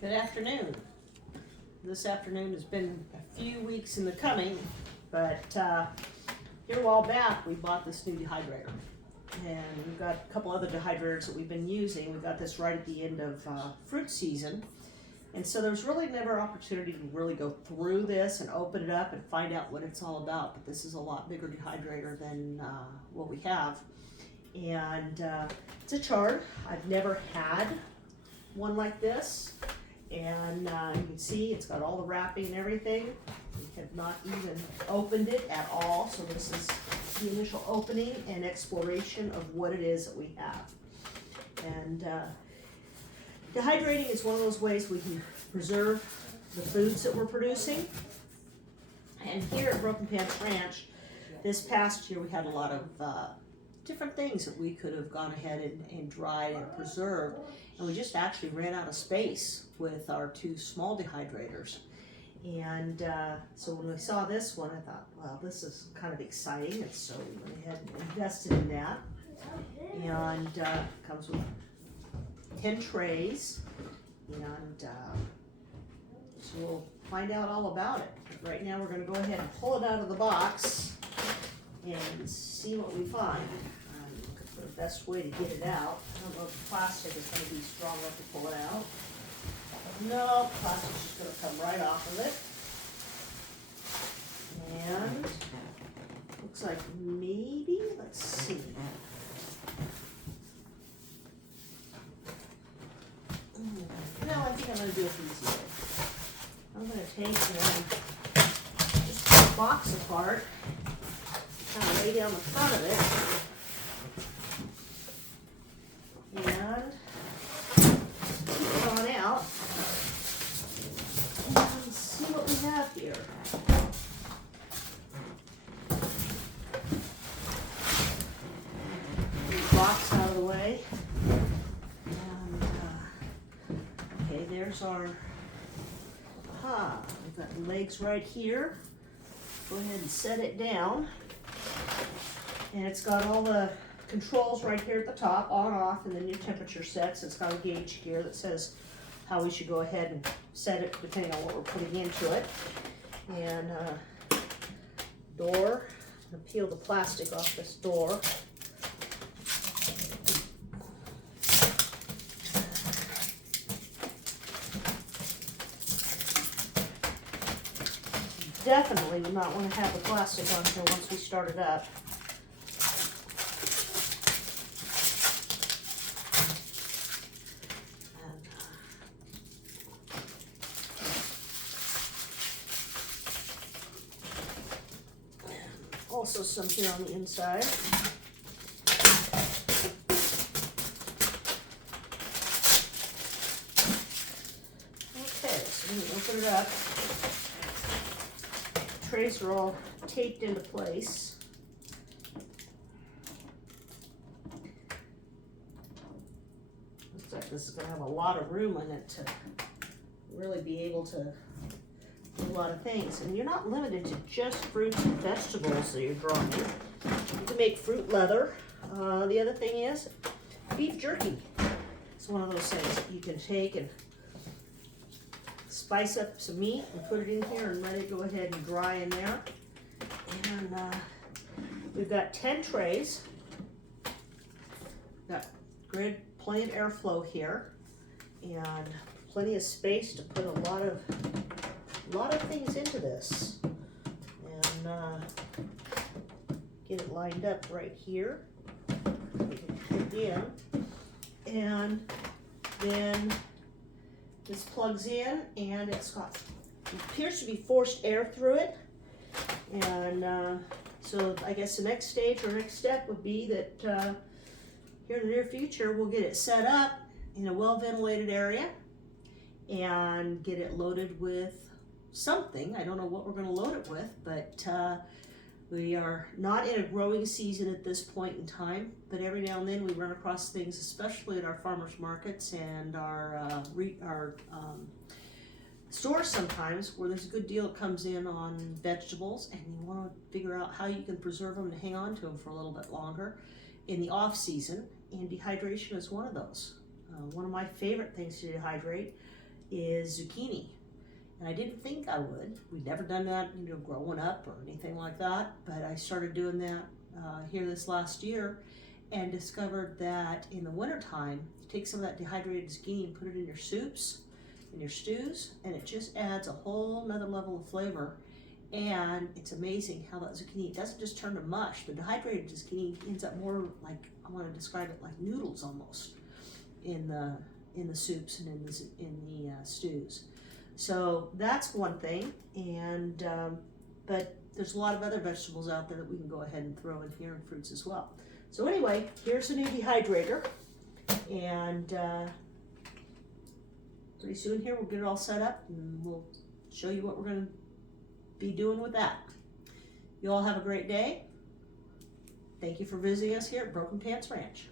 Good afternoon. This afternoon has been a few weeks in the coming, but here a while back we bought this new dehydrator. And we've got a couple other dehydrators that we've been using. We got this right at the end of fruit season. And so there's really never opportunity to really go through this and open it up and find out what it's all about. But this is a lot bigger dehydrator than what we have. And it's a chart. I've never had one like this. And you can see it's got all the wrapping and everything. We have not even opened it at all. So this is the initial opening and exploration of what it is that we have. And dehydrating is one of those ways we can preserve the foods that we're producing. And here at Broken Pants Ranch, this past year we had a lot of different things that we could have gone ahead and dried and preserved. And we just actually ran out of space with our two small dehydrators. And so when we saw this one, I thought, well, this is kind of exciting. And so we went ahead and invested in that. And comes with 10 trays. And so we'll find out all about it. But right now we're going to go ahead and pull it out of the box and see what we find. The best way to get it out. I don't know if the plastic is going to be strong enough to pull it out. No, plastic's just going to come right off of it. And looks like maybe, let's see. No, I think I'm going to do it the easy way. I'm going to take just pull the box apart, kind of lay down the front of it. And keep it on out and see what we have here. Get the box out of the way. And okay, there's our, we've got the legs right here. Go ahead and set it down. And it's got all the controls right here at the top, on, off, and then your temperature sets. It's got a gauge here that says how we should go ahead and set it depending on what we're putting into it. And door, I'm going to peel the plastic off this door. Definitely would not want to have the plastic on here once we start it up. Also some here on the inside. Okay, so when you open it up, the trays are all taped into place. Looks like this is going to have a lot of room in it to really be able to a lot of things. And you're not limited to just fruits and vegetables that you're growing. You can make fruit leather. The other thing is beef jerky. It's one of those things that you can take and spice up some meat and put it in here and let it go ahead and dry in there. And we've got 10 trays. Got plenty of airflow here and plenty of space to put a lot of things into this. And get it lined up right here. We can put it in. And then this plugs in and it appears to be forced air through it. And so I guess the next stage or next step would be that here in the near future we'll get it set up in a well-ventilated area and get it loaded with something. I don't know what we're going to load it with, but we are not in a growing season at this point in time, but every now and then we run across things, especially at our farmers markets and our stores sometimes, where there's a good deal that comes in on vegetables and you want to figure out how you can preserve them and hang on to them for a little bit longer in the off season, and dehydration is one of those. One of my favorite things to dehydrate is zucchini. And I didn't think I would. We'd never done that, growing up or anything like that. But I started doing that here this last year and discovered that in the wintertime, you take some of that dehydrated zucchini and put it in your soups, in your stews, and it just adds a whole nother level of flavor. And it's amazing how that zucchini doesn't just turn to mush. The dehydrated zucchini ends up more like, I want to describe it like noodles almost in the soups and in the stews. So that's one thing, and but there's a lot of other vegetables out there that we can go ahead and throw in here, and fruits as well. So anyway, here's the new dehydrator, and pretty soon here we'll get it all set up, and we'll show you what we're going to be doing with that. You all have a great day. Thank you for visiting us here at Broken Pants Ranch.